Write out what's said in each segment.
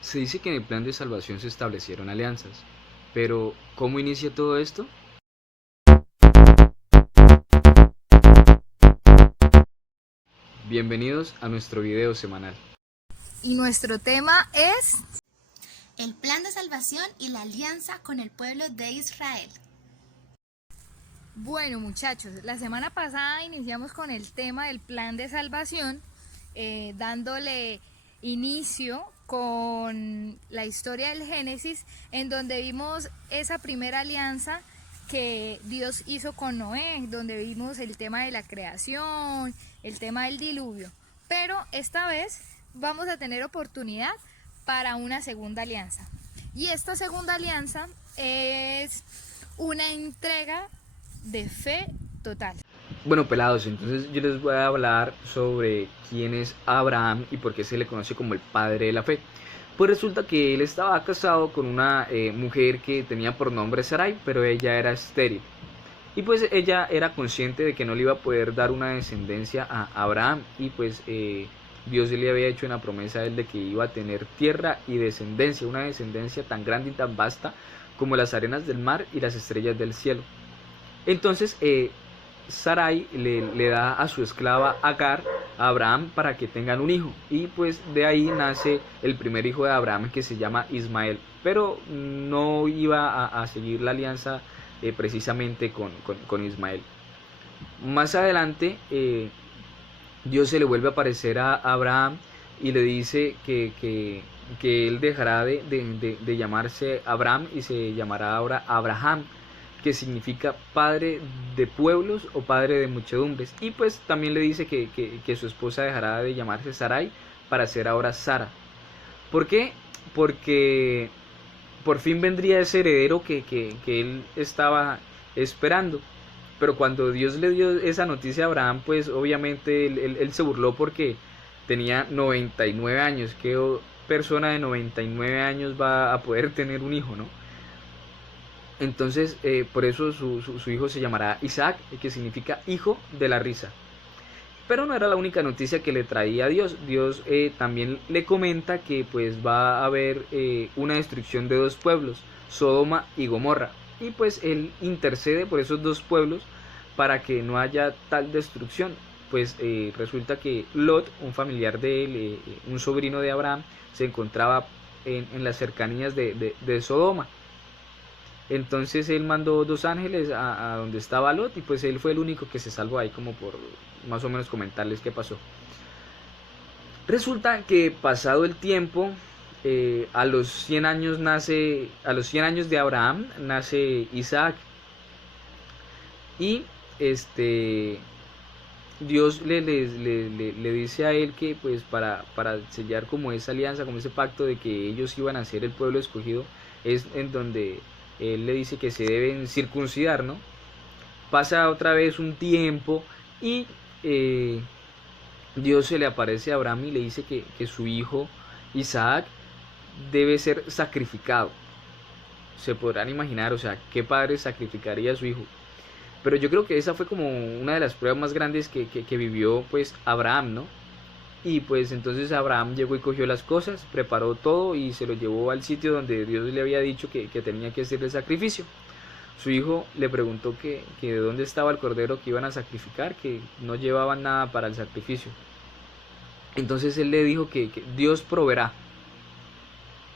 Se dice que en el plan de salvación se establecieron alianzas, pero ¿cómo inicia todo esto? Bienvenidos a nuestro video semanal. Y nuestro tema es el plan de salvación y la alianza con el pueblo de Israel. Bueno, muchachos, la semana pasada iniciamos con el tema del plan de salvación, dándole inicio con la historia del Génesis, en donde vimos esa primera alianza que Dios hizo con Noé, donde vimos el tema de la creación, el tema del diluvio. Pero esta vez vamos a tener oportunidad para una segunda alianza. Y esta segunda alianza es una entrega de fe total. Bueno, pelados, entonces yo les voy a hablar sobre quién es Abraham y por qué se le conoce como el padre de la fe. Pues resulta que él estaba casado con una mujer que tenía por nombre Sarai, pero ella era estéril. Y pues ella era consciente de que no le iba a poder dar una descendencia a Abraham y pues Dios le había hecho una promesa a él de que iba a tener tierra y descendencia, una descendencia tan grande y tan vasta como las arenas del mar y las estrellas del cielo. Entonces Sarai le da a su esclava Agar a Abraham para que tengan un hijo y pues de ahí nace el primer hijo de Abraham que se llama Ismael, pero no iba a seguir la alianza precisamente con Ismael. Más adelante Dios se le vuelve a aparecer a Abraham y le dice que él dejará de llamarse Abraham y se llamará ahora Abraham, que significa padre de pueblos o padre de muchedumbres. Y pues también le dice que su esposa dejará de llamarse Sarai para ser ahora Sara. ¿Por qué? Porque por fin vendría ese heredero que él estaba esperando. Pero cuando Dios le dio esa noticia a Abraham, pues obviamente él se burló porque tenía 99 años. ¿Qué persona de 99 años va a poder tener un hijo, no? Entonces, por eso su hijo se llamará Isaac, que significa hijo de la risa. Pero no era la única noticia que le traía a Dios. Dios también le comenta que pues va a haber una destrucción de dos pueblos, Sodoma y Gomorra. Y pues él intercede por esos dos pueblos para que no haya tal destrucción. Pues resulta que Lot, un familiar de él, un sobrino de Abraham, se encontraba en las cercanías de Sodoma. Entonces él mandó dos ángeles a donde estaba Lot y pues él fue el único que se salvó ahí, como por más o menos comentarles qué pasó. Resulta que pasado el tiempo, a los 100 años a los 100 años de Abraham nace Isaac y Dios le dice a él que pues para sellar como esa alianza, como ese pacto de que ellos iban a ser el pueblo escogido, es en donde él le dice que se deben circuncidar, ¿no? Pasa otra vez un tiempo y Dios se le aparece a Abraham y le dice que su hijo Isaac debe ser sacrificado. Se podrán imaginar, o sea, qué padre sacrificaría a su hijo. Pero yo creo que esa fue como una de las pruebas más grandes que vivió pues Abraham, ¿no? Y pues entonces Abraham llegó y cogió las cosas, preparó todo y se lo llevó al sitio donde Dios le había dicho que tenía que hacer el sacrificio. Su hijo le preguntó que de dónde estaba el cordero que iban a sacrificar, que no llevaban nada para el sacrificio. Entonces él le dijo que Dios proveerá.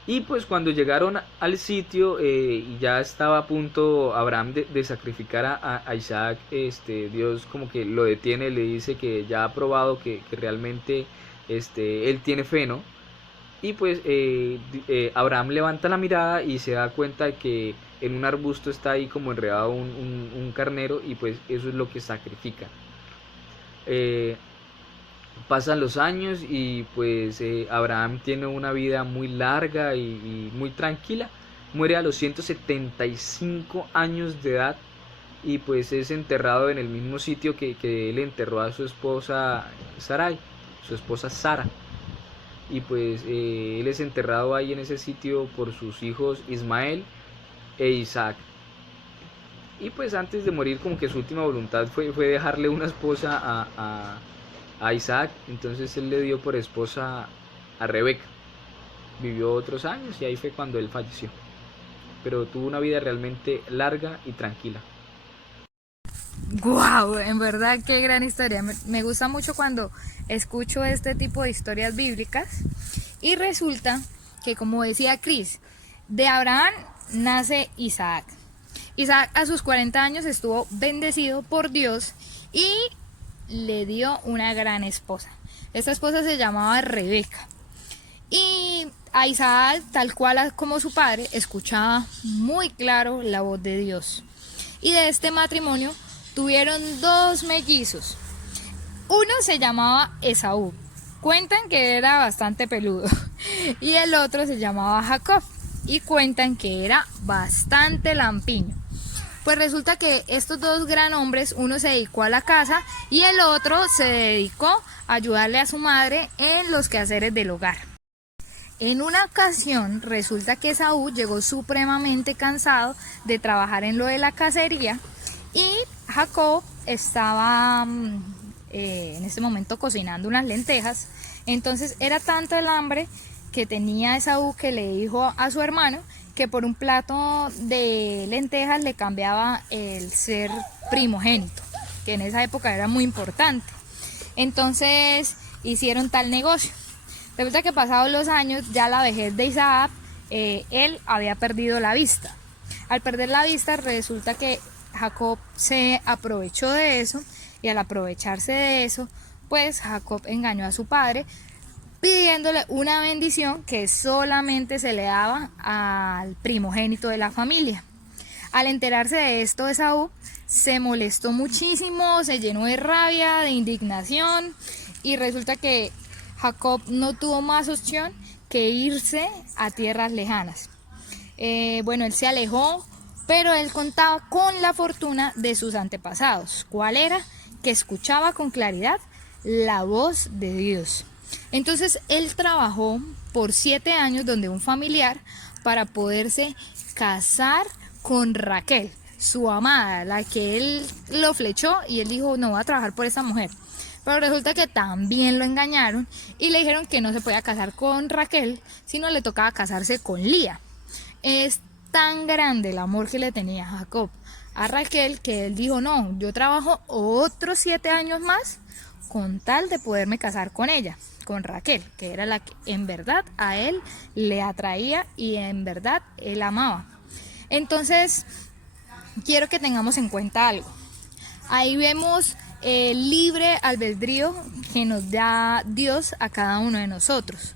Y pues cuando llegaron al sitio y ya estaba a punto Abraham de sacrificar a Isaac, Dios como que lo detiene, le dice que ya ha probado que realmente él tiene fe, ¿no? Y pues Abraham levanta la mirada y se da cuenta de que en un arbusto está ahí como enredado un carnero y pues eso es lo que sacrifica. Eh, Pasan los años y pues Abraham tiene una vida muy larga y muy tranquila. Muere a los 175 años de edad y pues es enterrado en el mismo sitio que él enterró a su esposa Sarai, su esposa Sara. Y pues él es enterrado ahí en ese sitio por sus hijos Ismael e Isaac. Y pues antes de morir como que su última voluntad fue dejarle una esposa a Isaac, entonces él le dio por esposa a Rebeca. vivió otros años y ahí fue cuando él falleció. Pero tuvo una vida realmente larga y tranquila. Wow, en verdad qué gran historia. Me gusta mucho cuando escucho este tipo de historias bíblicas. Y resulta que, como decía Cris, de Abraham nace Isaac. Isaac a sus 40 años estuvo bendecido por Dios y le dio una gran esposa. Esta esposa se llamaba Rebeca. Y a Isaac, tal cual como su padre, escuchaba muy claro la voz de Dios. Y de este matrimonio tuvieron 2 mellizos. Uno se llamaba Esaú. Cuentan que era bastante peludo. Y el otro se llamaba Jacob. Y cuentan que era bastante lampiño. Pues resulta que estos 2 gran hombres, uno se dedicó a la casa y el otro se dedicó a ayudarle a su madre en los quehaceres del hogar. En una ocasión resulta que Esaú llegó supremamente cansado de trabajar en lo de la cacería y Jacob estaba en ese momento cocinando unas lentejas. Entonces era tanto el hambre que tenía Esaú que le dijo a su hermano que por un plato de lentejas le cambiaba el ser primogénito, que en esa época era muy importante. Entonces hicieron tal negocio. Resulta que pasados los años, ya la vejez de Isaac, él había perdido la vista. Al perder la vista resulta que Jacob se aprovechó de eso y al aprovecharse de eso, pues Jacob engañó a su padre pidiéndole una bendición que solamente se le daba al primogénito de la familia. Al enterarse de esto, Esaú se molestó muchísimo, se llenó de rabia, de indignación y resulta que Jacob no tuvo más opción que irse a tierras lejanas. Bueno, él se alejó, pero él contaba con la fortuna de sus antepasados. ¿Cuál era? Que escuchaba con claridad la voz de Dios. Entonces él trabajó por 7 años donde un familiar para poderse casar con Raquel, su amada, la que él lo flechó y él dijo, no, voy a trabajar por esa mujer. Pero resulta que también lo engañaron y le dijeron que no se podía casar con Raquel, sino le tocaba casarse con Lía. Es tan grande el amor que le tenía Jacob a Raquel que él dijo, no, yo trabajo otros 7 años más con tal de poderme casar con ella, con Raquel, que era la que en verdad a él le atraía y en verdad él amaba. Entonces, quiero que tengamos en cuenta algo. Ahí vemos el libre albedrío que nos da Dios a cada uno de nosotros.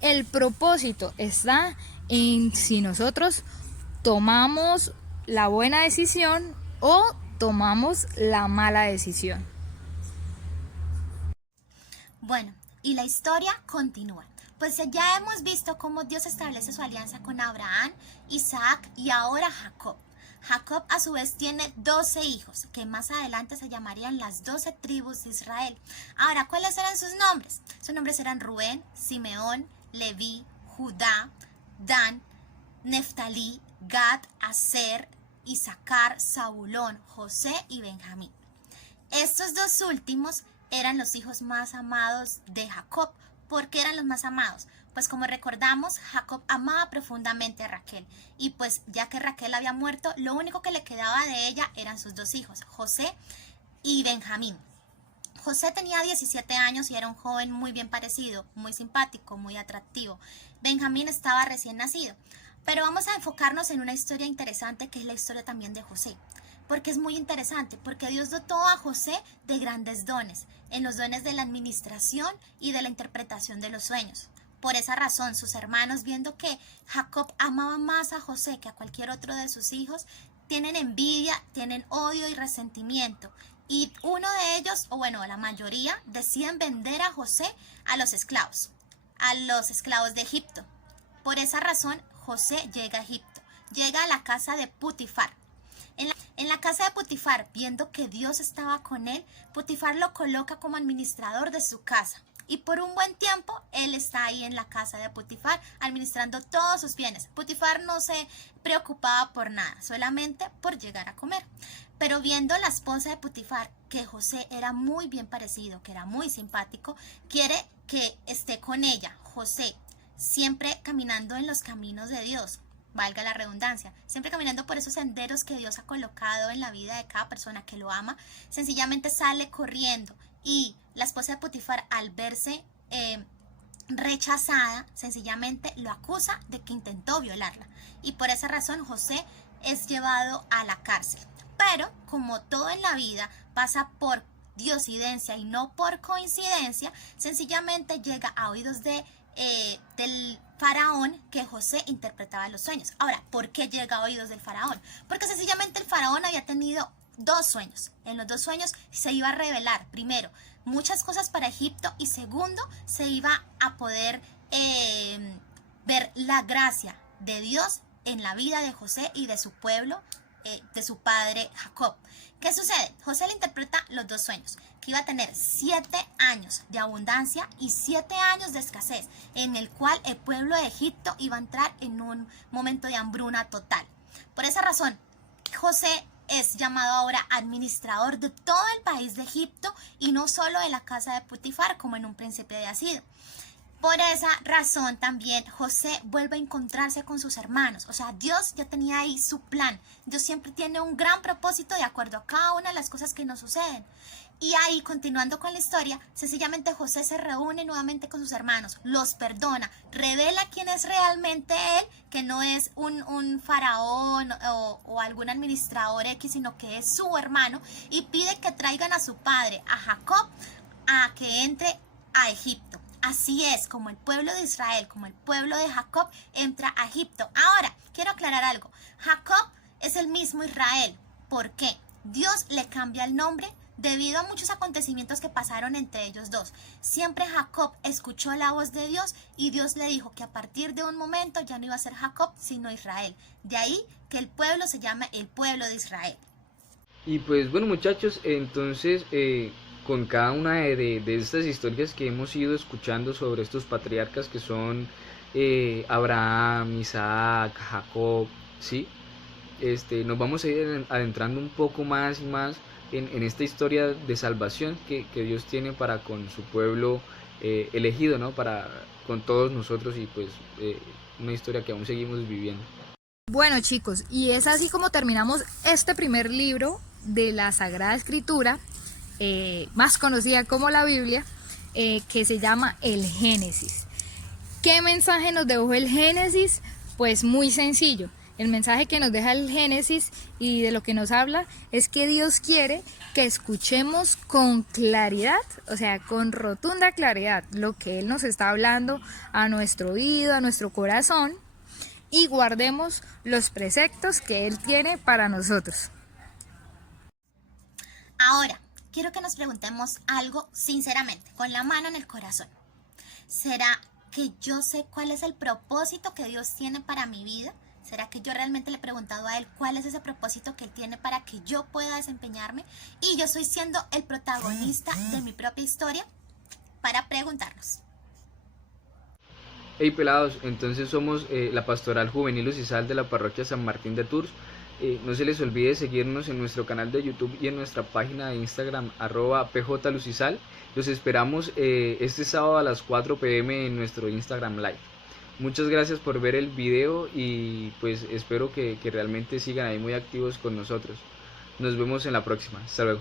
El propósito está en si nosotros tomamos la buena decisión o tomamos la mala decisión. Bueno, y la historia continúa. Pues ya hemos visto cómo Dios establece su alianza con Abraham, Isaac y ahora Jacob. Jacob a su vez tiene 12 hijos, que más adelante se llamarían las 12 tribus de Israel. Ahora, ¿cuáles eran sus nombres? Sus nombres eran Rubén, Simeón, Leví, Judá, Dan, Neftalí, Gad, Aser, Isaacar, Zabulón, José y Benjamín. Estos 2 últimos eran los hijos más amados de Jacob. ¿Por qué eran los más amados? Pues como recordamos, Jacob amaba profundamente a Raquel y pues ya que Raquel había muerto, lo único que le quedaba de ella eran sus 2 hijos, José y Benjamín. José tenía 17 años y era un joven muy bien parecido, muy simpático, muy atractivo. Benjamín estaba recién nacido. Pero vamos a enfocarnos en una historia interesante que es la historia también de José. Porque es muy interesante, porque Dios dotó a José de grandes dones, en los dones de la administración y de la interpretación de los sueños. Por esa razón, sus hermanos, viendo que Jacob amaba más a José que a cualquier otro de sus hijos, tienen envidia, tienen odio y resentimiento. Y uno de ellos, o bueno, la mayoría, deciden vender a José a los esclavos de Egipto. Por esa razón, José llega a Egipto, llega a la casa de Putifar. En la casa de Putifar, viendo que Dios estaba con él, Putifar lo coloca como administrador de su casa. Y por un buen tiempo, él está ahí en la casa de Putifar, administrando todos sus bienes. Putifar no se preocupaba por nada, solamente por llegar a comer. Pero viendo la esposa de Putifar, que José era muy bien parecido, que era muy simpático, quiere que esté con ella. José siempre caminando en los caminos de Dios, valga la redundancia, siempre caminando por esos senderos que Dios ha colocado en la vida de cada persona que lo ama, sencillamente sale corriendo y la esposa de Potifar, al verse rechazada, sencillamente lo acusa de que intentó violarla, y por esa razón José es llevado a la cárcel. Pero como todo en la vida pasa por diosidencia y no por coincidencia, sencillamente llega a oídos del faraón que José interpretaba los sueños. Ahora, ¿por qué llega a oídos del faraón? Porque sencillamente el faraón había tenido 2 sueños. En los 2 sueños se iba a revelar, primero, muchas cosas para Egipto, y segundo, se iba a poder ver la gracia de Dios en la vida de José y de su pueblo, de su padre Jacob. ¿Qué sucede? José le interpreta los 2 sueños, que iba a tener 7 años de abundancia y 7 años de escasez, en el cual el pueblo de Egipto iba a entrar en un momento de hambruna total. Por esa razón, José es llamado ahora administrador de todo el país de Egipto y no solo de la casa de Potifar, como en un principio había sido. Por esa razón también José vuelve a encontrarse con sus hermanos. O sea, Dios ya tenía ahí su plan. Dios siempre tiene un gran propósito de acuerdo a cada una de las cosas que nos suceden. Y ahí, continuando con la historia, sencillamente José se reúne nuevamente con sus hermanos, los perdona, revela quién es realmente él, que no es un faraón o algún administrador X, sino que es su hermano, y pide que traigan a su padre, a Jacob, a que entre a Egipto. Así es como el pueblo de Israel, como el pueblo de Jacob entra a Egipto. Ahora, quiero aclarar algo. Jacob es el mismo Israel. ¿Por qué? Dios le cambia el nombre debido a muchos acontecimientos que pasaron entre ellos dos. Siempre Jacob escuchó la voz de Dios y Dios le dijo que a partir de un momento ya no iba a ser Jacob, sino Israel. De ahí que el pueblo se llama el pueblo de Israel. Y pues bueno, muchachos, entonces con cada una de estas historias que hemos ido escuchando sobre estos patriarcas que son Abraham, Isaac, Jacob, ¿sí? Nos vamos a ir adentrando un poco más y más en esta historia de salvación que Dios tiene para con su pueblo elegido, ¿no? Para con todos nosotros, y pues una historia que aún seguimos viviendo. Bueno, chicos, y es así como terminamos este primer libro de la Sagrada Escritura, más conocida como la Biblia, que se llama el Génesis. ¿Qué mensaje nos dejó el Génesis? Pues muy sencillo. El mensaje que nos deja el Génesis y de lo que nos habla es que Dios quiere que escuchemos con claridad, o sea, con rotunda claridad, lo que Él nos está hablando a nuestro oído, a nuestro corazón, y guardemos los preceptos que Él tiene para nosotros. Ahora, quiero que nos preguntemos algo sinceramente, con la mano en el corazón. ¿Será que yo sé cuál es el propósito que Dios tiene para mi vida? ¿Será que yo realmente le he preguntado a Él cuál es ese propósito que Él tiene para que yo pueda desempeñarme? Y yo estoy siendo el protagonista de mi propia historia. Para preguntarnos. Hey pelados, entonces somos la Pastoral Juvenil Lucisal de la Parroquia San Martín de Tours. No se les olvide seguirnos en nuestro canal de YouTube y en nuestra página de Instagram @pjlucisal. Los esperamos este sábado a las 4 p.m. en nuestro Instagram Live. Muchas gracias por ver el video y pues espero que realmente sigan ahí muy activos con nosotros. Nos vemos en la próxima. Hasta luego.